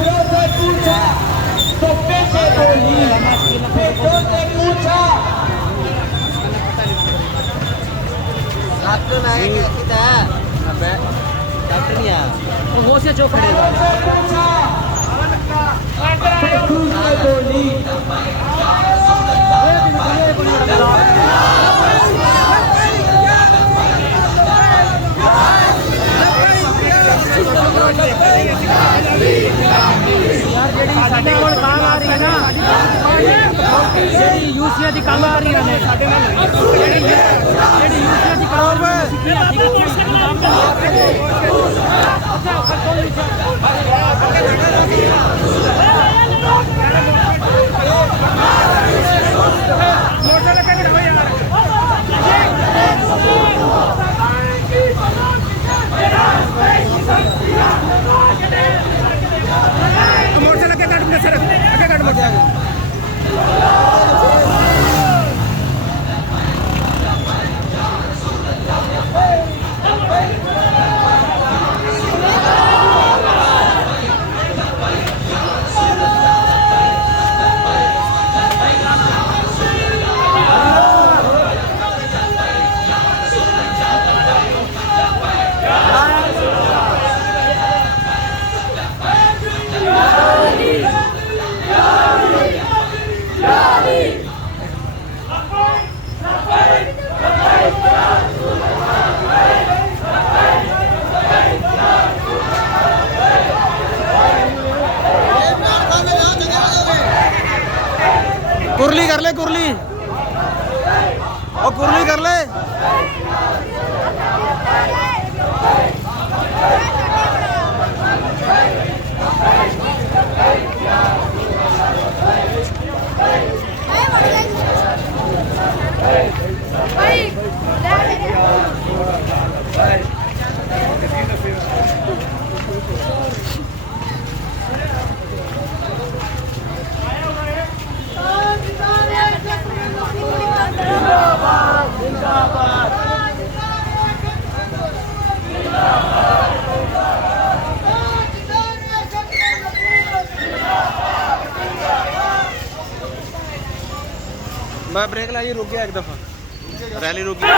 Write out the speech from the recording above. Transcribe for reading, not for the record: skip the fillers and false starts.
दूसरों से पूछा तो कैसे बोली, बेटों से पूछा डॉक्टर ना है क्या अबे डॉक्टर नहीं आया वो होश से चौक खड़े पूछा दूसरे बोली ਸਾਡੇ ਕੋਲ ਕਾਲ ਆ ਰਹੀ ਹੈ ਨਾ ਜਿਹੜੀ ਯੂਸੀਆ ਦੀ ਕਾਲ ਆ ਰਹੀ ਹੈ ਜਿਹੜੀ ਯੂਸੀਆ ਦੀ ਕਾਲ कुरली कर ले कुरली और कुरली कर ले मैं ब्रेक लाई रुक गया एक दफा रैली रुक गई